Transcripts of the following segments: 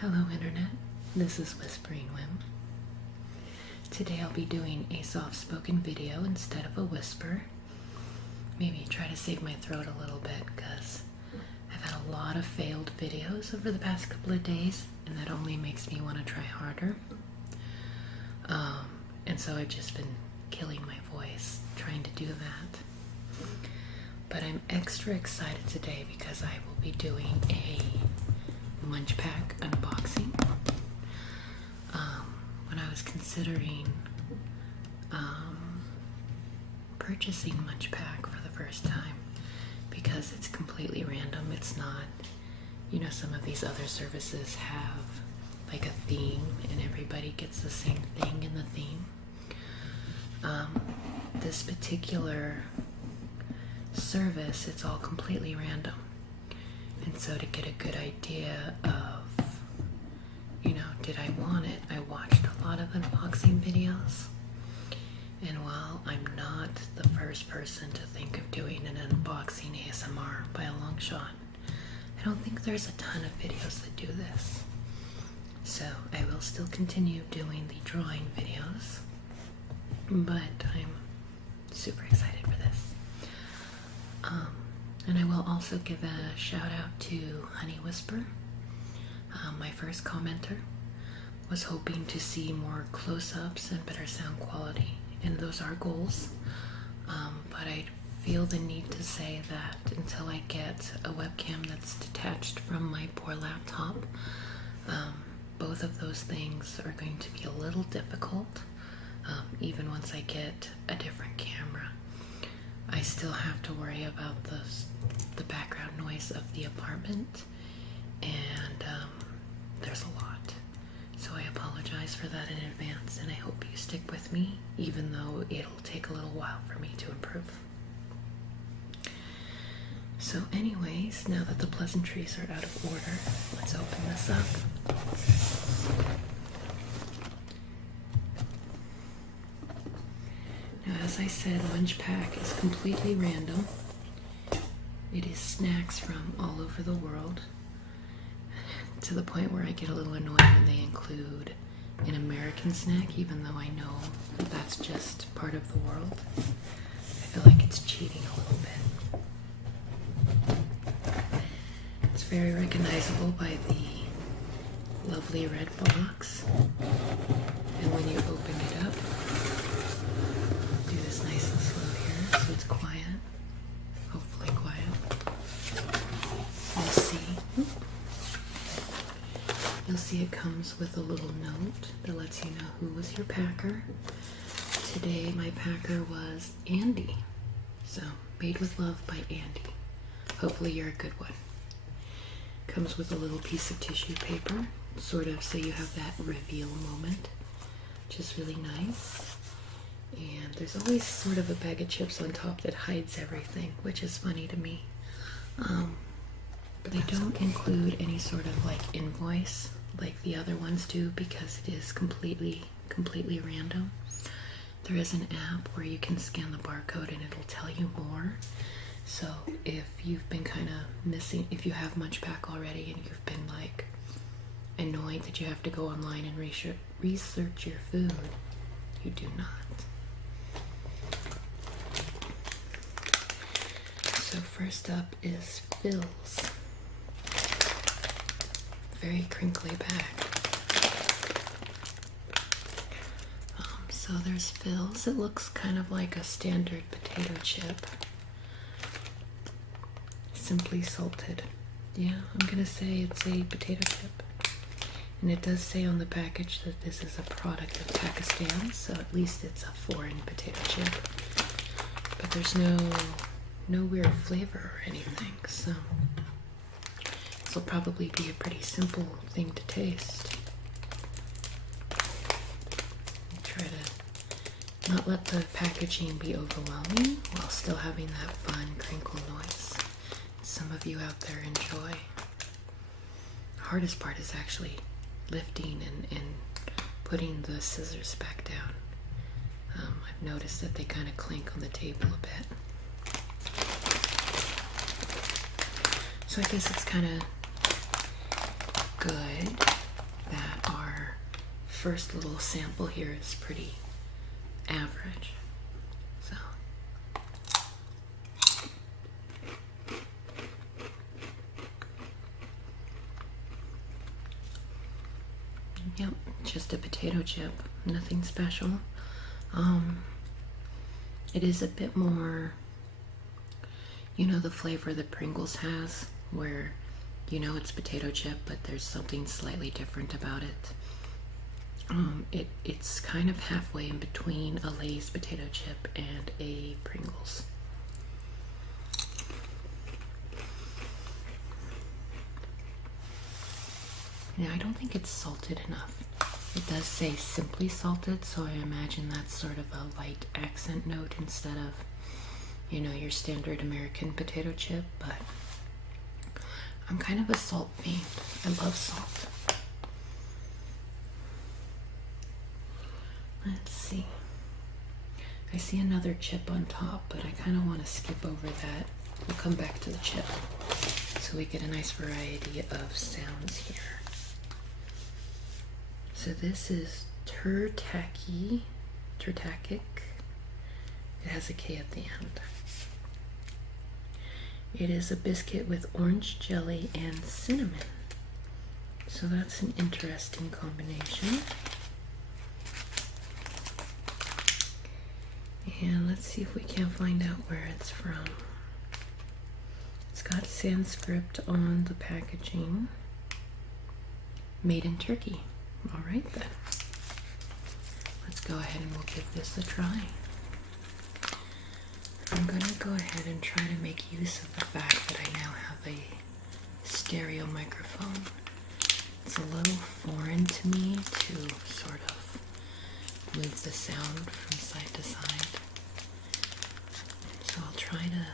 Hello Internet, this is Whispering Whim. Today I'll be doing a soft-spoken video instead of a whisper. Maybe try to save my throat a little bit because I've had a lot of failed videos over the past couple of days and that only makes me want to try harder. And so I've just been killing my voice trying to do that. But I'm extra excited today because I will be doing a Munch Pak unboxing. When I was considering purchasing Munch Pak for the first time, because it's completely random, it's not, some of these other services have like a theme and everybody gets the same thing in the theme. This particular service, it's all completely random. And so to get a good idea of, did I want it, I watched a lot of unboxing videos. And while I'm not the first person to think of doing an unboxing ASMR by a long shot, I don't think there's a ton of videos that do this. So I will still continue doing the drawing videos, but I'm super excited for this. And I will also give a shout out to Honey Whisper. My first commenter was hoping to see more close-ups and better sound quality, and those are goals. But I feel the need to say that until I get a webcam that's detached from my poor laptop, both of those things are going to be a little difficult. Even once I get a different camera, I still have to worry about the background noise of the apartment, and there's a lot. So I apologize for that in advance, and I hope you stick with me, even though it'll take a little while for me to improve. So anyways, now that the pleasantries are out of order, let's open this up. Now, as I said, Munch Pak is completely random. It is snacks from all over the world, to the point where I get a little annoyed when they include an American snack, even though I know that that's just part of the world. I feel like it's cheating a little bit. It's very recognizable by the lovely red box, and when you open it up, do this nice and slow here so it's quiet, hopefully quiet. You'll see it comes with a little note that lets you know who was your packer. Today my packer was Andy, so made with love by Andy. Hopefully you're a good one. Comes with a little piece of tissue paper, sort of so you have that reveal moment, which is really nice. And there's always sort of a bag of chips on top that hides everything, which is funny to me. But they don't include any sort of like invoice like the other ones do, because it is completely random. There is an app where you can scan the barcode and it'll tell you more. So if you've been kind of missing, if you have Munch Pak already and you've been like annoyed that you have to go online and research your food, you do not. So first up is Fills. Very crinkly bag. So there's Fills. It looks kind of like a standard potato chip. Simply salted. Yeah, I'm gonna say it's a potato chip. And it does say on the package that this is a product of Pakistan, so at least it's a foreign potato chip. But there's no weird flavor or anything, so this will probably be a pretty simple thing to taste. Try to not let the packaging be overwhelming while still having that fun crinkle noise some of you out there enjoy. The hardest part is actually lifting and putting the scissors back down. I've noticed that they kind of clink on the table a bit. So I guess it's kind of good first little sample here is pretty average. So yep, just a potato chip, nothing special. It is a bit more, you know, the flavor that Pringles has, where you know it's potato chip, but there's something slightly different about it. It's kind of halfway in between a Lay's potato chip and a Pringles. Yeah, I don't think it's salted enough. It does say simply salted, so I imagine that's sort of a light accent note instead of, you know, your standard American potato chip, but I'm kind of a salt fiend. I love salt. Let's see. I see another chip on top, but I kind of want to skip over that. We'll come back to the chip so we get a nice variety of sounds here. So this is Turtakic. It has a K at the end. It is a biscuit with orange jelly and cinnamon. So that's an interesting combination. And let's see if we can find out where it's from. It's got Sanskrit on the packaging. Made in Turkey. All right then. Let's go ahead and we'll give this a try. I'm going to go ahead and try to make use of the fact that I now have a stereo microphone. It's a little foreign to me to sort of move the sound from side to side. So I'll try to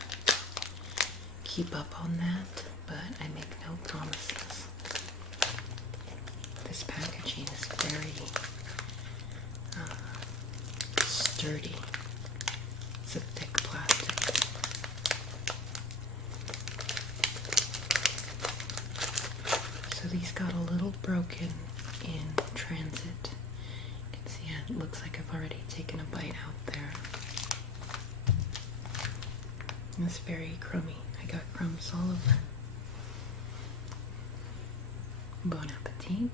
keep up on that, but I make no promises. This packaging is very sturdy. It's a thick plastic. So these got a little broken in transit. You can see it looks like I've already taken a bite out there. And it's very crummy. I got crumbs all over. Bon appetit.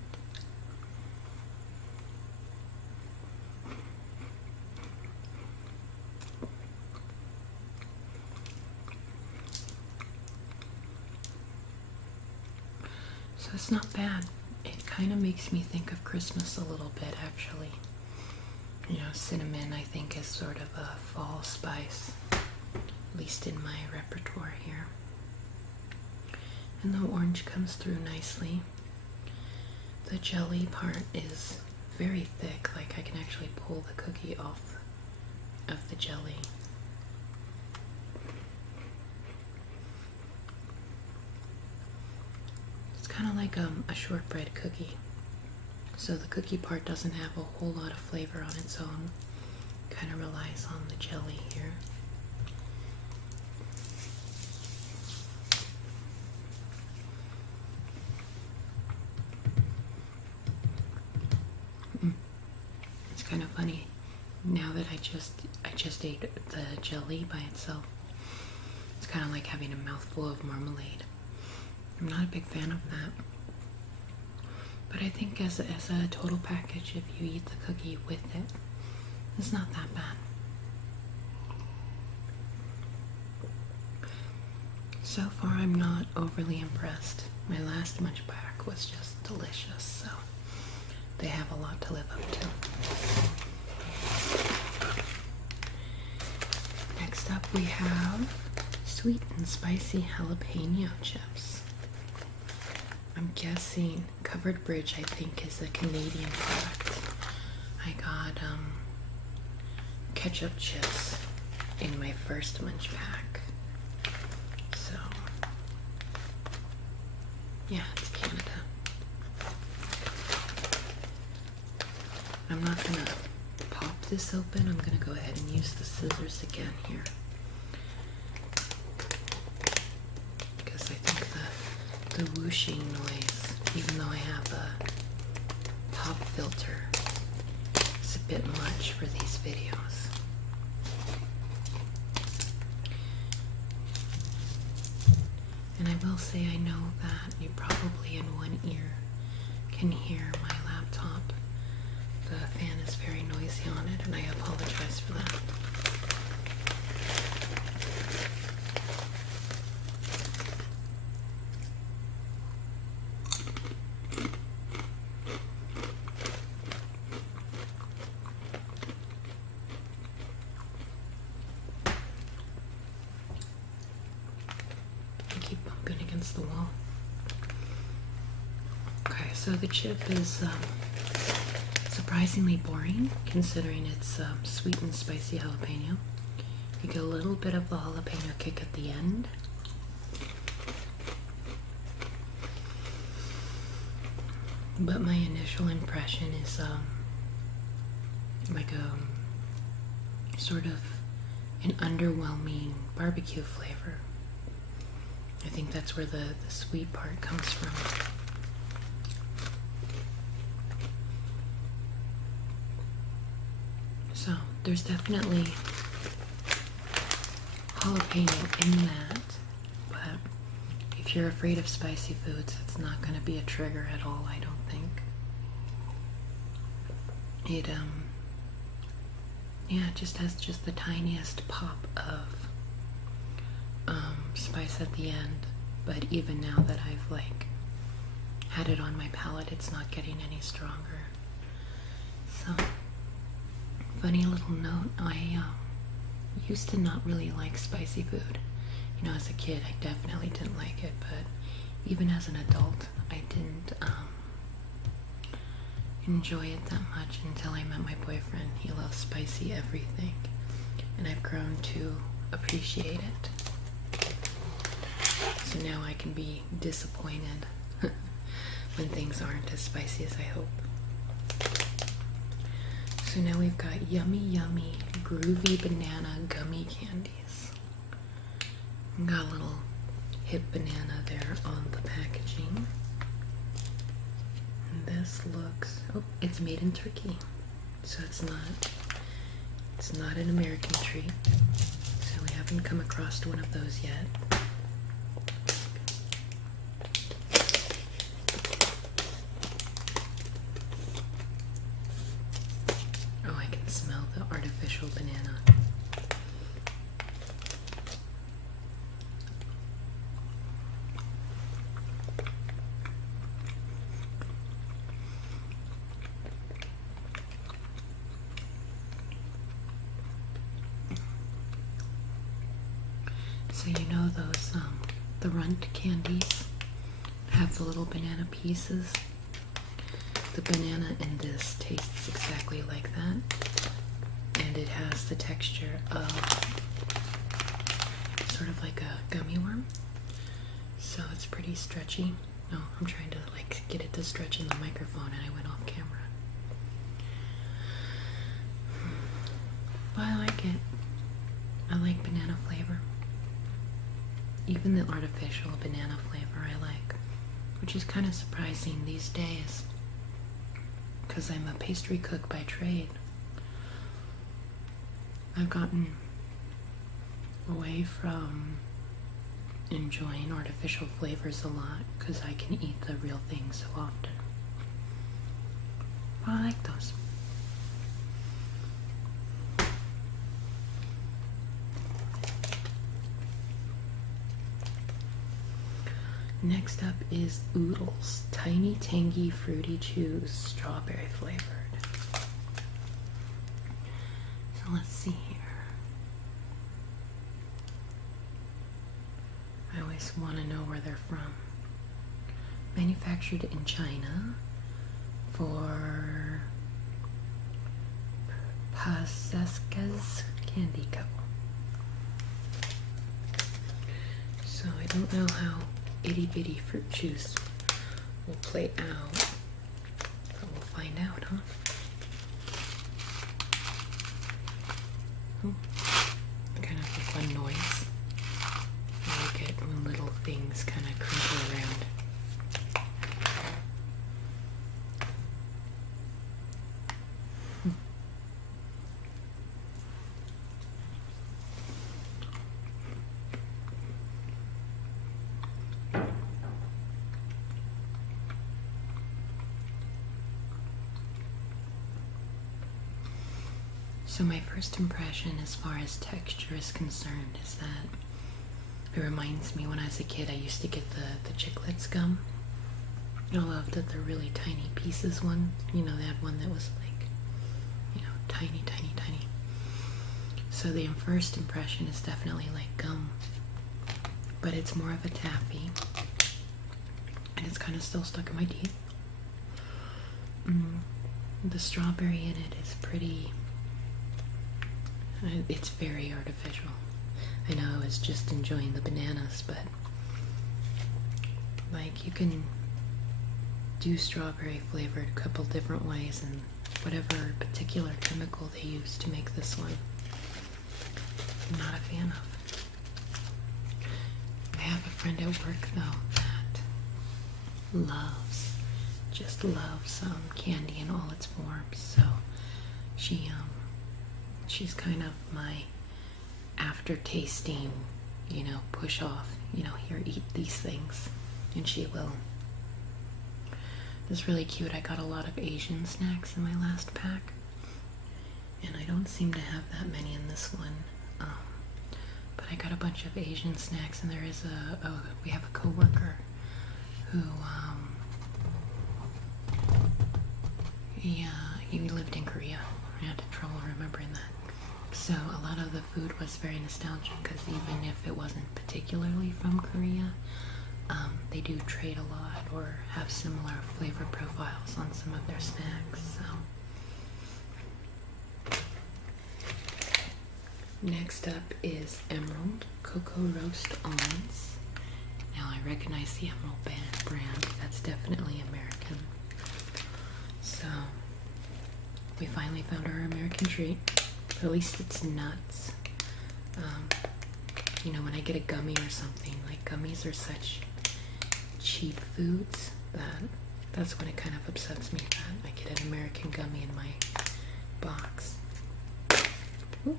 So it's not bad. It kind of makes me think of Christmas a little bit, actually. You know, cinnamon I think is sort of a fall spice, at least in my repertoire here. And the orange comes through nicely. The jelly part is very thick, like I can actually pull the cookie off of the jelly. It's kind of like a shortbread cookie. So the cookie part doesn't have a whole lot of flavor on its own. Kind of relies on the jelly here. It's kind of funny now that I just ate the jelly by itself. It's kind of like having a mouthful of marmalade. I'm not a big fan of that. But I think as a total package, if you eat the cookie with it, it's not that bad. So far, I'm not overly impressed. My last Munch Pak was just delicious, so they have a lot to live up to. Next up, we have sweet and spicy jalapeno chips. I'm guessing Covered Bridge, I think, is a Canadian product. I got ketchup chips in my first Munch Pak. So, yeah, it's Canada. I'm not gonna pop this open. I'm gonna go ahead and use the scissors again here. Because I think the whooshing noise, even though I have a top filter, bit much for these videos. And I will say, I know that you probably in one ear can hear my laptop. The fan is very noisy on it, and I apologize for that. The wall. Okay, so the chip is surprisingly boring considering it's sweet and spicy jalapeno. You get a little bit of the jalapeno kick at the end. But my initial impression is like a sort of an underwhelming barbecue flavor. I think that's where the sweet part comes from. So there's definitely jalapeno in that, but if you're afraid of spicy foods, it's not going to be a trigger at all, I don't think. It yeah, it just has just the tiniest pop of spice at the end, but even now that I've like had it on my palate, it's not getting any stronger. So, funny little note, I used to not really like spicy food. You know, as a kid I definitely didn't like it, but even as an adult I didn't enjoy it that much until I met my boyfriend. He loves spicy everything, and I've grown to appreciate it. So now I can be disappointed when things aren't as spicy as I hope. So now we've got yummy, yummy, groovy banana gummy candies. We've got a little hip banana there on the packaging. And this looks, oh, it's made in Turkey. So it's not an American treat. So we haven't come across one of those yet. Smell the artificial banana. So you know those the runt candies have the little banana pieces? The banana in this tastes exactly like that, and it has the texture of sort of like a gummy worm, so it's pretty stretchy. No, I'm trying to like get it to stretch in the microphone and I went off camera. But I like it. I like banana flavor. Even the artificial banana flavor I like, which is kind of surprising these days, because I'm a pastry cook by trade. I've gotten away from enjoying artificial flavors a lot because I can eat the real thing so often. But I like those. Next up is Oodles, tiny, tangy, fruity chews, strawberry flavored. So let's see here. I always want to know where they're from. Manufactured in China for Paseska's Candy Co. So I don't know how itty bitty fruit juice will play out, but we'll find out, huh? Oh, kind of a fun noise. I like it when little things kind of crinkle around. So my first impression as far as texture is concerned is that it reminds me when I was a kid I used to get the Chiclets gum. I love that they're really tiny pieces. One, you know, they had one that was like, you know, tiny, tiny, tiny. So the first impression is definitely like gum, but it's more of a taffy, and it's kind of still stuck in my teeth. The strawberry in it is pretty, it's very artificial. I know I was just enjoying the bananas, but like you can do strawberry flavored a couple different ways, and whatever particular chemical they use to make this one, I'm not a fan of. I have a friend at work though that just loves candy in all its forms. So she's kind of my after tasting, you know, push off, you know, here, eat these things, and she will. It's really cute. I got a lot of Asian snacks in my last pack, and I don't seem to have that many in this one. But I got a bunch of Asian snacks, and there is we have a coworker who he lived in Korea. I had trouble remembering that. So a lot of the food was very nostalgic, because even if it wasn't particularly from Korea, they do trade a lot or have similar flavor profiles on some of their snacks. So next up is Emerald Cocoa Roast Almonds. Now I recognize the Emerald brand. That's definitely American. So we finally found our American treat. At least it's nuts. You know, when I get a gummy or something, like gummies are such cheap foods that's when it kind of upsets me that I get an American gummy in my box. Ooh.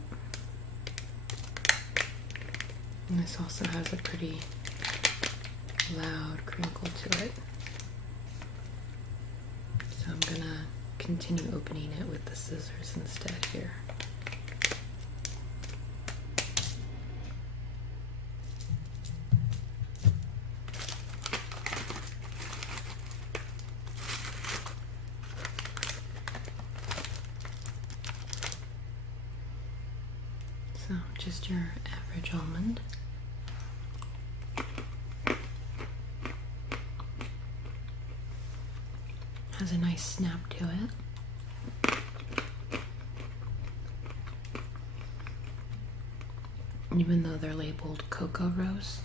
And this also has a pretty loud crinkle to it. So I'm gonna continue opening it with the scissors instead here. So just your average almond. Has a nice snap to it. Even though they're labeled cocoa roast,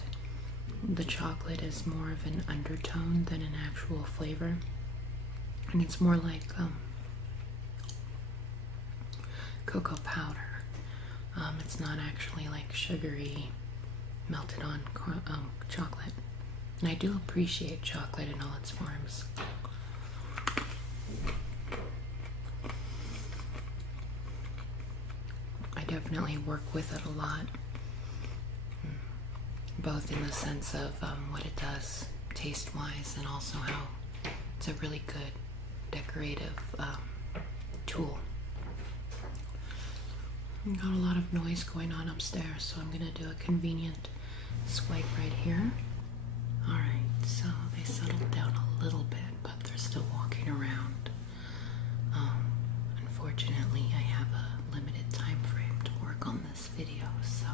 the chocolate is more of an undertone than an actual flavor. And it's more like cocoa powder. It's not actually like sugary, melted on chocolate. And I do appreciate chocolate in all its forms. I definitely work with it a lot, both in the sense of what it does taste-wise, and also how it's a really good decorative tool. Got a lot of noise going on upstairs, so I'm gonna do a convenient swipe right here. Alright, so they settled down a little bit, but they're still walking around. Unfortunately, I have a limited time frame to work on this video, so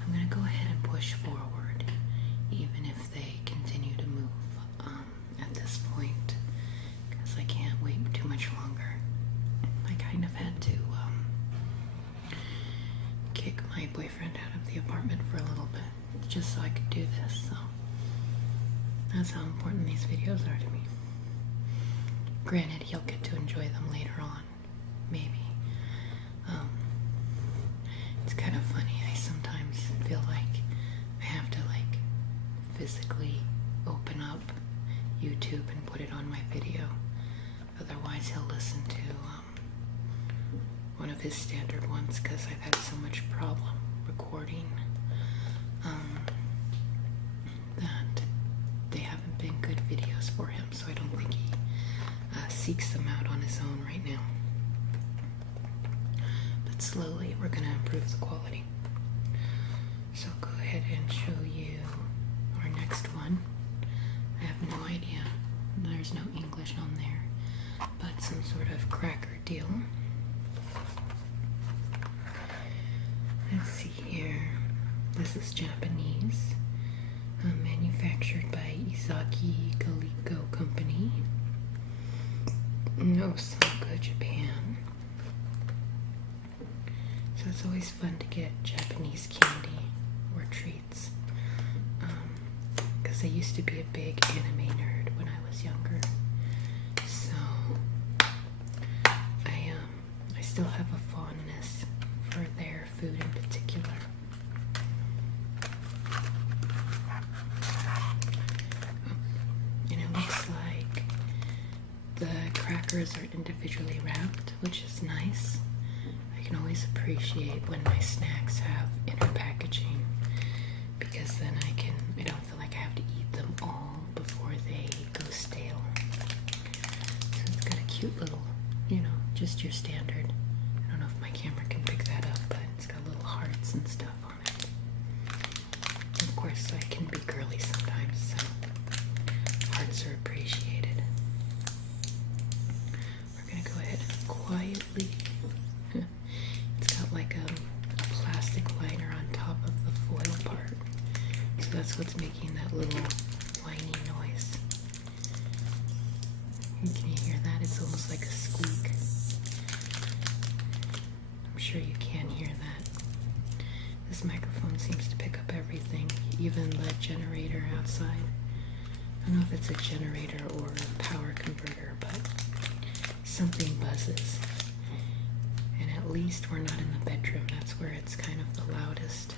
I'm gonna go ahead and push forward, even if they continue to move at this point, because I can't wait too much longer. I kind of had to kick my boyfriend out of the apartment for a little bit, just so I could do this, so that's how important these videos are to me. Granted, he'll get to enjoy them later on, maybe. It's kind of funny, I sometimes feel like I have to physically open up YouTube and put it on my video, otherwise he'll listen to one of his standard ones, because I've had so much problem recording that they haven't been good videos for him, so I don't think he seeks them out on his own right now. but slowly we're gonna improve the quality. So I'll go ahead and show you our next one. I have no idea. There's no English on there, but some sort of cracker deal. Let's see here. This is Japanese, manufactured by Izaki Galiko Company in Osaka, Japan. So it's always fun to get Japanese candy or treats, because I used to be a big anime nerd when I was younger. So I still have a fondness for their food in particular. And it looks like the crackers are individually wrapped, which is nice. I can always appreciate when my snacks have inner packaging, because then I don't feel like I have to eat them all before they go stale. So it's got a cute little, just your standard. I don't know if my camera can pick that up, but it's got little hearts and stuff on it. And of course, I can be girly sometimes, so hearts are appreciated. We're gonna go ahead and quietly. It's got like a plastic liner on top of the foil part, so that's what's making that little whiny noise. Can you hear that? It's almost like a squeak. I'm sure you can hear that. This microphone seems to pick up everything, even the generator outside. I don't know if it's a generator or a power converter, but something buzzes. And at least we're not in the bedroom. That's where it's kind of the loudest.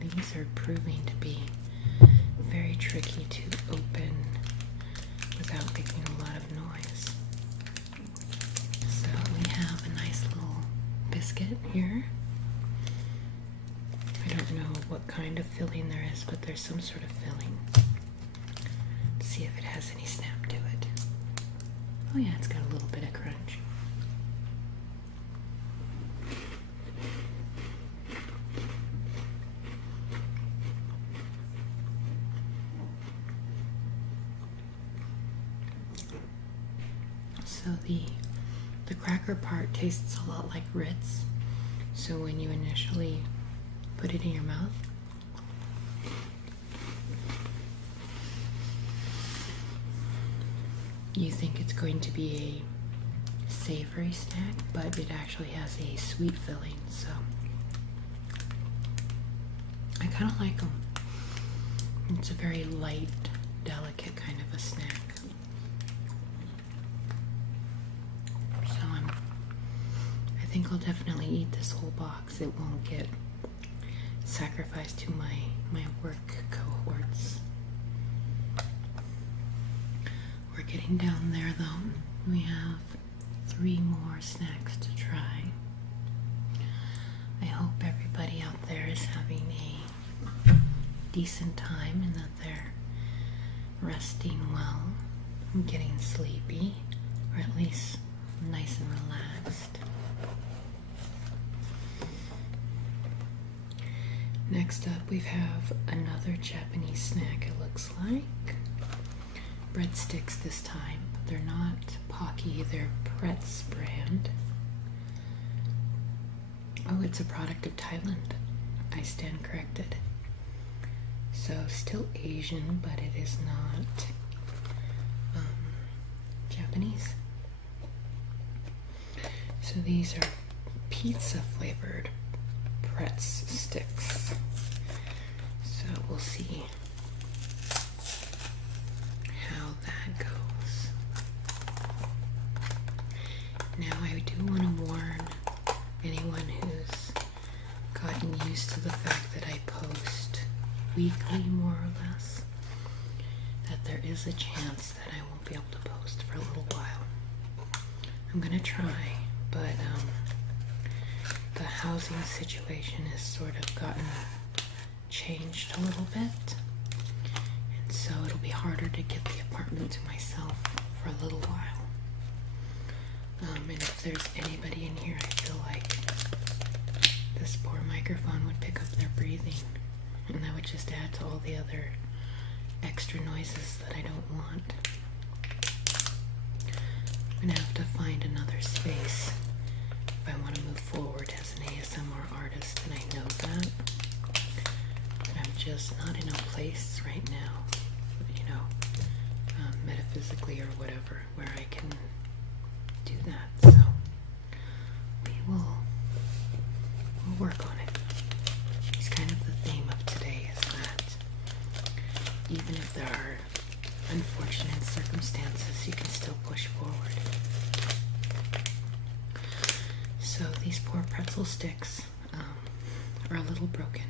These are proving to be very tricky to open without making a lot of noise. So we have a nice little biscuit here. I don't know what kind of filling there is, but there's some sort of filling. Let's see if it has any snap to it. Oh yeah, it's got a little bit of crunch. So the cracker part tastes a lot like Ritz. So when you initially put it in your mouth, you think it's going to be a savory snack, but it actually has a sweet filling, so I kind of like them. It's a very light, delicate kind of a snack. So I think I'll definitely eat this whole box. It won't get sacrificed to my work cohorts. We're getting down there though. We have 3 more snacks to try. I hope everybody out there is having a decent time and that they're resting well and getting sleepy, or at least nice and relaxed. Next up we have another Japanese snack, it looks like. Breadsticks this time. They're not Pocky, they're Pretzel brand. Oh, it's a product of Thailand. I stand corrected. So still Asian, but it is not Japanese. So these are pizza flavored Pretzel sticks. So we'll see how that goes. Now I do want to warn anyone who's gotten used to the fact that I post weekly, more or less, that there is a chance that I won't be able to post for a little while. I'm gonna try, but the housing situation has sort of gotten changed a little bit, and so it'll be harder to get the apartment to myself for a little while. And if there's anybody in here, I feel like this poor microphone would pick up their breathing, and that would just add to all the other extra noises that I don't want. I'm gonna have to find another space if I want to move forward as an ASMR artist, and I know that. But I'm just not in a place right now, you know, metaphysically or whatever, where I can do that. So we'll work on it. It's kind of the theme of today, is that even if there are unfortunate circumstances, you can still push forward. So these poor pretzel sticks are a little broken.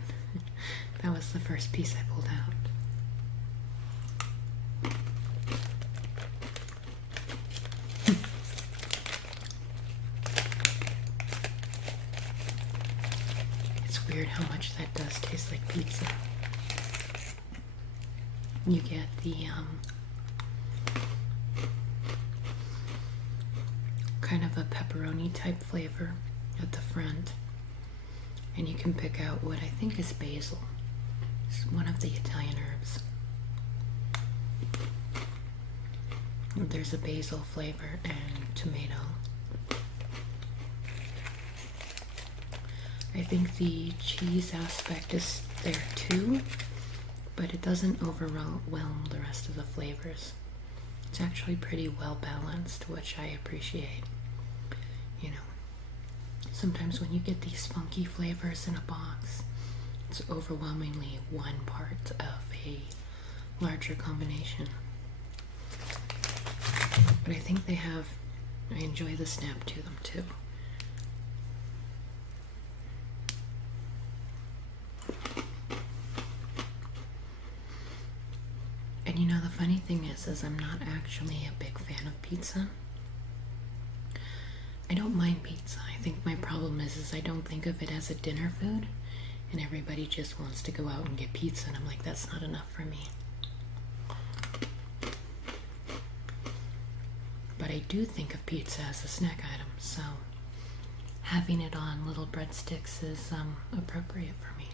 That was the first piece I pulled out. It's weird how much that does taste like pizza. You get the kind of a pepperoni type flavor at the front, and you can pick out what I think is basil. It's one of the Italian herbs. There's a basil flavor and tomato. I think the cheese aspect is there too, but it doesn't overwhelm the rest of the flavors. It's actually pretty well balanced, which I appreciate. You know, sometimes when you get these funky flavors in a box, it's overwhelmingly one part of a larger combination. But I think they have, I enjoy the snap to them too. And you know, the funny thing is I'm not actually a big fan of pizza. I don't mind pizza. I think my problem is I don't think of it as a dinner food, and everybody just wants to go out and get pizza, and I'm like, that's not enough for me. But I do think of pizza as a snack item, so having it on little breadsticks is appropriate for me.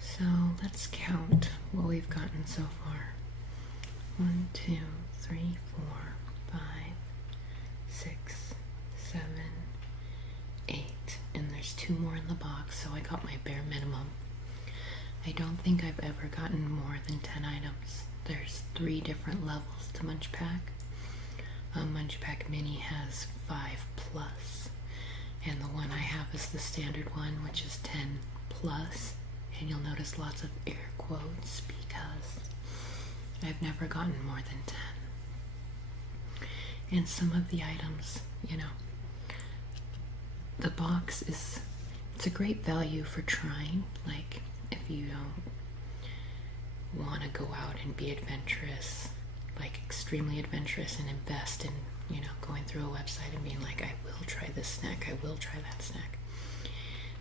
So let's count what we've gotten so far. 1, 2, 3, 4, 5, 6, 7, 8. And there's 2 more in the box, so I got my bare minimum. I don't think I've ever gotten more than 10 items. There's 3 different levels to Munch Pak. Munch Pak Mini has 5+, and the one I have is the standard one, which is 10+. And you'll notice lots of air quotes because I've never gotten more than 10. And some of the items, you know, the box it's a great value for trying. Like, if you don't want to go out and be adventurous, like extremely adventurous, and invest in, you know, going through a website and being like, I will try this snack, I will try that snack.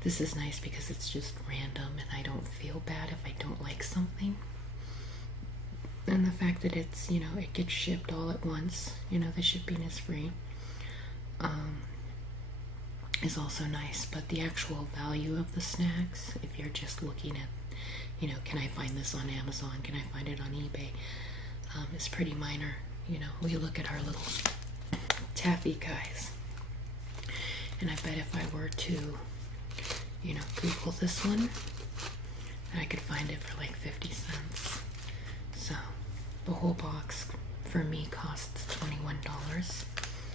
This is nice because it's just random and I don't feel bad if I don't like something. And the fact that it's, you know, it gets shipped all at once, you know, the shipping is free, is also nice. But the actual value of the snacks, if you're just looking at, you know, can I find this on Amazon, can I find it on eBay, is pretty minor. You know, we look at our little taffy guys, and I bet if I were to, you know, Google this one, I could find it for like 50 cents. So the whole box for me costs $21.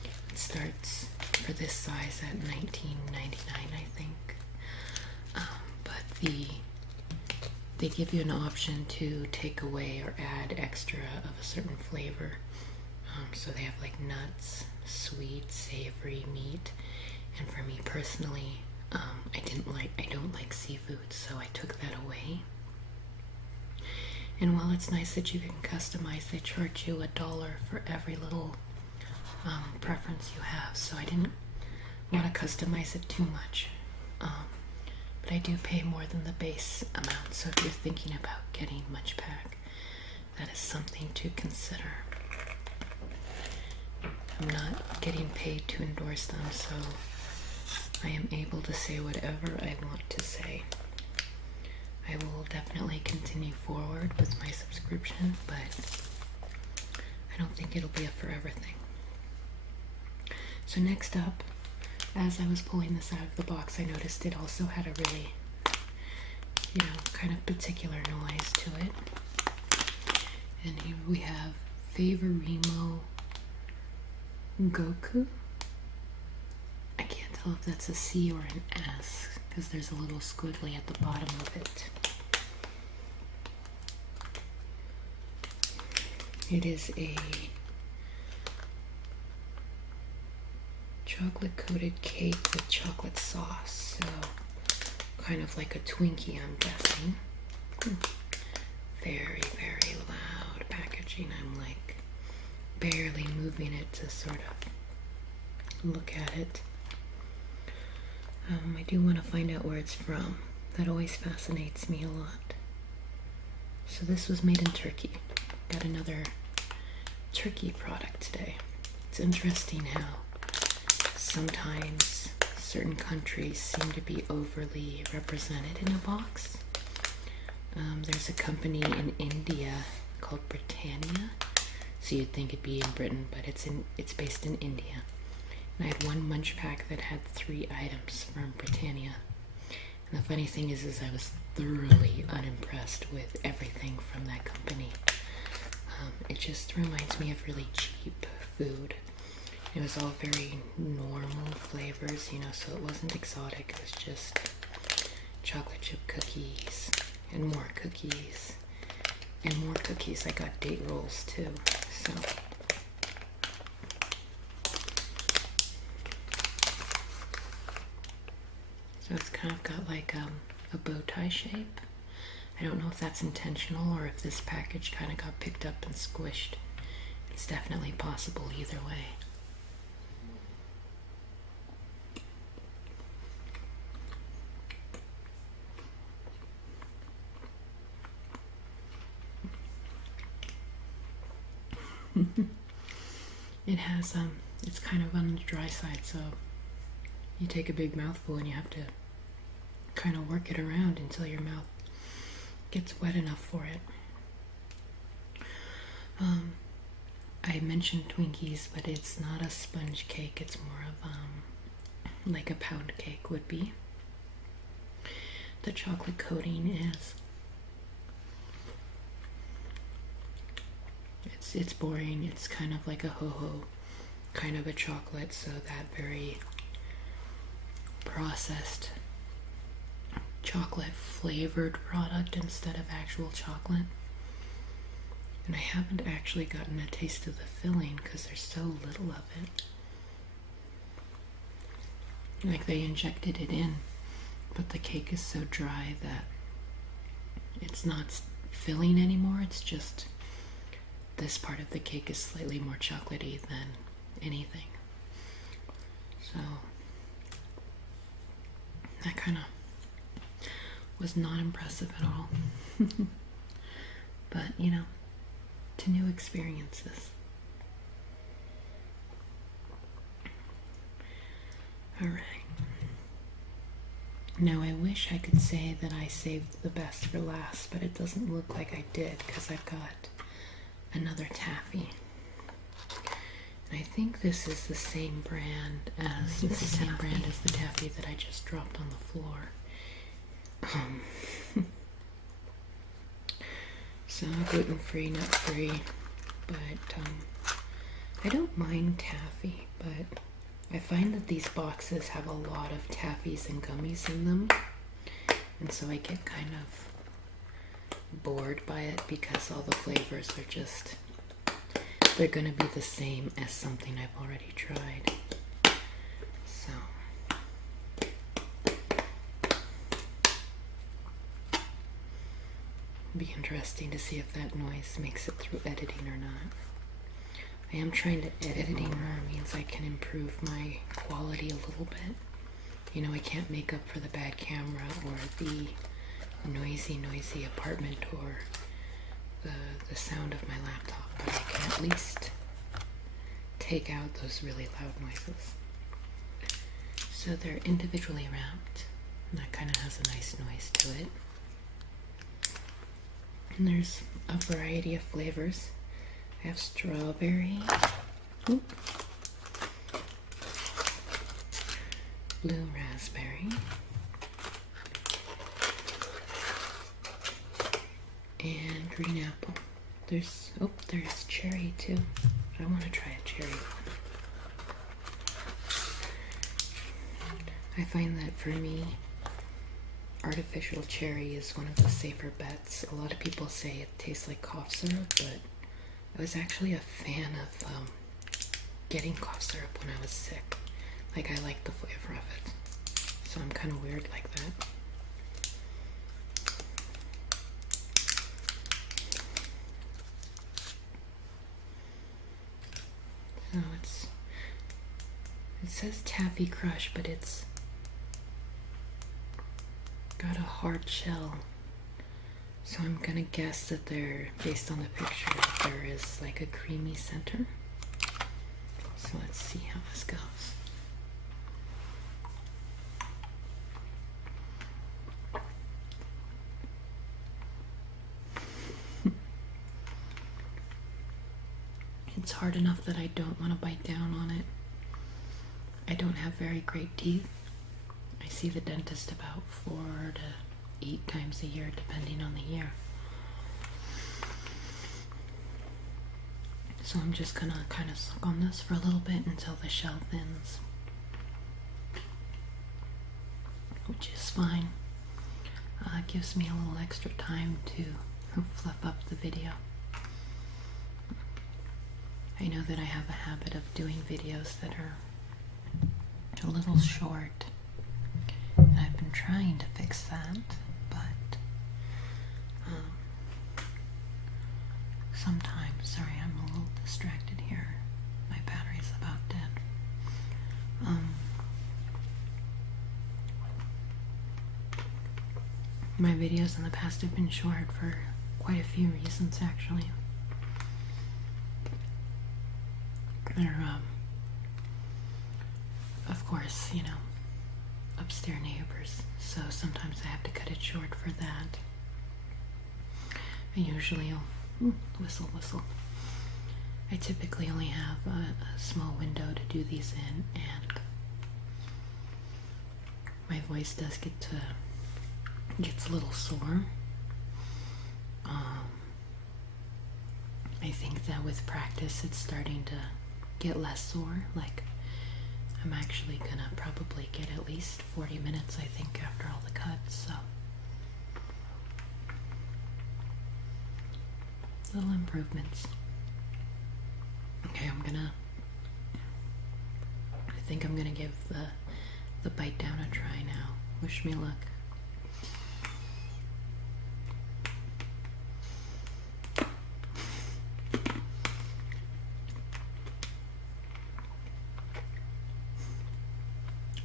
It starts for this size at $19.99, I think. But they give you an option to take away or add extra of a certain flavor. So they have like nuts, sweet, savory, meat, and for me personally, I don't like seafood, so I took that away. And while it's nice that you can customize, they charge you $1 for every little preference you have. So I didn't want to customize it too much. But I do pay more than the base amount, so if you're thinking about getting Munch Pak, that is something to consider. I'm not getting paid to endorse them, so I am able to say whatever I want to say. I will definitely continue forward with my subscription, but I don't think it'll be a forever thing. So next up, as I was pulling this out of the box, I noticed it also had a really, kind of particular noise to it. And here we have Mimo Goku. I can't tell if that's a C or an S, because there's a little squiggly at the bottom of it. It is a chocolate coated cake with chocolate sauce, so kind of like a Twinkie, I'm guessing. Very, very loud packaging. I'm like barely moving it to sort of look at it. I do want to find out where it's from. That always fascinates me a lot. So this was made in Turkey. Got another Turkey product today. It's interesting how sometimes certain countries seem to be overly represented in a box. There's a company in India called Britannia, so you'd think it'd be in Britain, but it's based in India. And I had one Munch Pak that had 3 items from Britannia. And the funny thing is I was thoroughly unimpressed with everything from that company. It just reminds me of really cheap food. It was all very normal flavors, so it wasn't exotic. It was just chocolate chip cookies and more cookies and more cookies. I got date rolls too, so. So it's kind of got like a bow tie shape. I don't know if that's intentional or if this package kind of got picked up and squished. It's definitely possible either way. It has, it's kind of on the dry side, so you take a big mouthful and you have to kind of work it around until your mouth gets wet enough for it. I mentioned Twinkies, but it's not a sponge cake. It's more of like a pound cake would be. The chocolate coating is, it's boring. It's kind of like a ho-ho kind of a chocolate, so that very processed chocolate flavored product instead of actual chocolate. And I haven't actually gotten a taste of the filling because there's so little of it. Like they injected it in, but the cake is so dry that it's not filling anymore. It's just this part of the cake is slightly more chocolatey than anything. So that kind of was not impressive at all. But, to new experiences. Alright. Now I wish I could say that I saved the best for last, but it doesn't look like I did because I've got another taffy. And I think this is the same brand as the taffy that I just dropped on the floor. So gluten-free, nut-free, but I don't mind taffy, but I find that these boxes have a lot of taffies and gummies in them, and so I get kind of bored by it because all the flavors are just, they're gonna be the same as something I've already tried. So be interesting to see if that noise makes it through editing or not. I am trying to editing more means I can improve my quality a little bit. You know, I can't make up for the bad camera or the noisy apartment or the sound of my laptop, but I can at least take out those really loud noises. So they're individually wrapped, and that kind of has a nice noise to it. And there's a variety of flavors. I have strawberry, blue raspberry, and green apple. There's cherry too. I want to try a cherry one. I find that for me, artificial cherry is one of the safer bets. A lot of people say it tastes like cough syrup, but I was actually a fan of getting cough syrup when I was sick. Like, I like the flavor of it. So I'm kind of weird like that. So it says Taffy Crush, but it's got a hard shell. So I'm gonna guess that based on the picture, there is like a creamy center. So let's see how this goes. It's hard enough that I don't want to bite down on it. I don't have very great teeth. I see the dentist about 4 to 8 times a year, depending on the year. So I'm just gonna kind of suck on this for a little bit until the shell thins, which is fine. It gives me a little extra time to fluff up the video. I know that I have a habit of doing videos that are a little short, and I've been trying to fix that, but sometimes, sorry, I'm a little distracted here. My battery's about dead. My videos in the past have been short for quite a few reasons, actually. They're, of course, you know, upstairs neighbors, so sometimes I have to cut it short for that. I usually, whistle. I typically only have a small window to do these in, and my voice does gets a little sore. I think that with practice it's starting to get less sore. Like, I'm actually gonna probably get at least 40 minutes, I think, after all the cuts, so little improvements. Okay, I think I'm gonna give the bite down a try now. Wish me luck.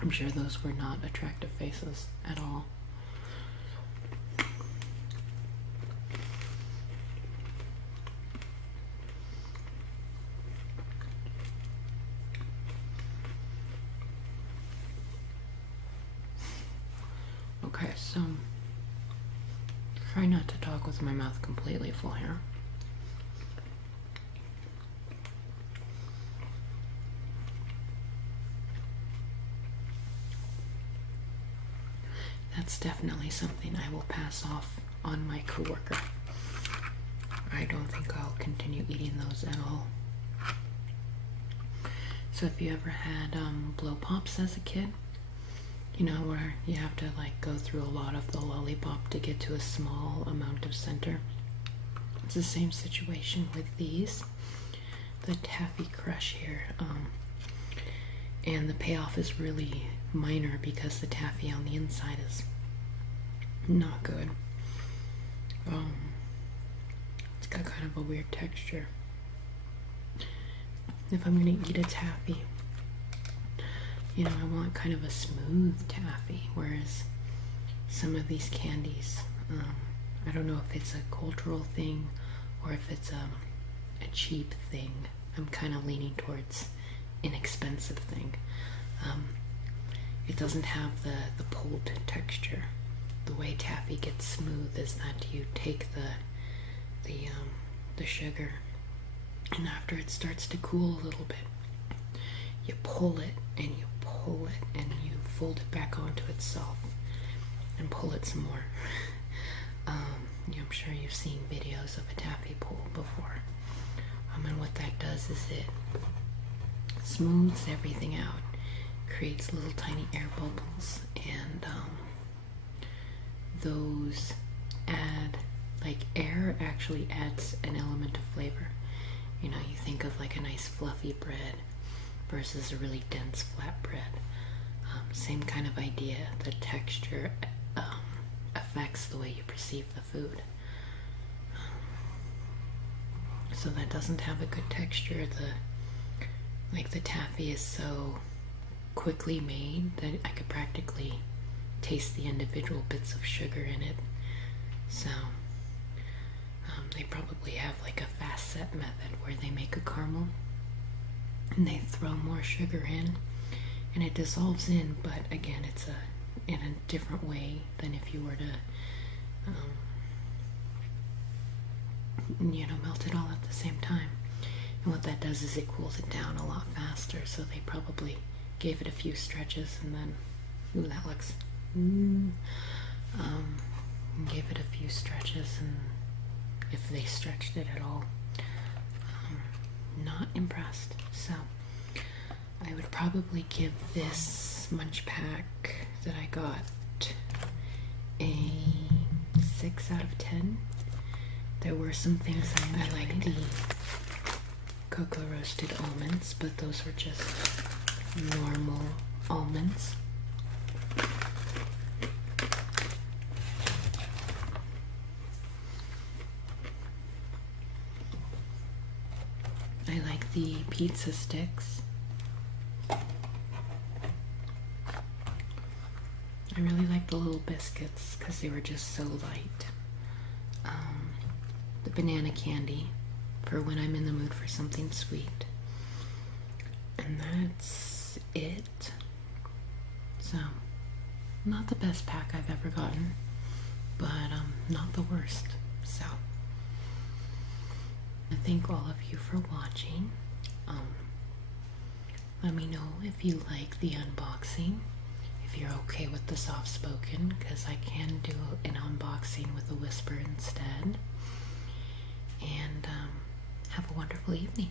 I'm sure those were not attractive faces at all. Okay, so try not to talk with my mouth completely full here. That's definitely something I will pass off on my coworker. I don't think I'll continue eating those at all. So if you ever had blow pops as a kid, you know, where you have to like go through a lot of the lollipop to get to a small amount of center, it's the same situation with these. The Taffy Crush here, and the payoff is really minor because the taffy on the inside is not good. It's got kind of a weird texture. if I'm gonna eat a taffy, you know, I want kind of a smooth taffy, whereas some of these candies, I don't know if it's a cultural thing or if it's a cheap thing. I'm kind of leaning towards inexpensive thing. It doesn't have the pulled texture. The way taffy gets smooth is that you take the sugar, and after it starts to cool a little bit, you pull it and you pull it and you fold it back onto itself and pull it some more. I'm sure you've seen videos of a taffy pull before. And what that does is it smooths everything out, creates little tiny air bubbles, and those add, like, air actually adds an element of flavor. You know, you think of like a nice fluffy bread versus a really dense flat bread. Same kind of idea. The texture affects the way you perceive the food. So that doesn't have a good texture. The taffy is so quickly made that I could practically taste the individual bits of sugar in it. So they probably have like a fast set method where they make a caramel and they throw more sugar in and it dissolves in, but again, it's in a different way than if you were to melt it all at the same time. And what that does is it cools it down a lot faster, so they probably gave it a few stretches and then, ooh, that looks, gave it a few stretches, and if they stretched it at all, not impressed. So I would probably give this Munch Pak that I got a 6 out of 10. There were some things I liked, the cocoa roasted almonds, but those were just normal almonds. I like the pizza sticks. I really like the little biscuits because they were just so light. The banana candy for when I'm in the mood for something sweet. And that's it. So, not the best pack I've ever gotten, but not the worst. So, I thank all of you for watching. Let me know if you like the unboxing, if you're okay with the soft spoken, because I can do an unboxing with a whisper instead. And have a wonderful evening.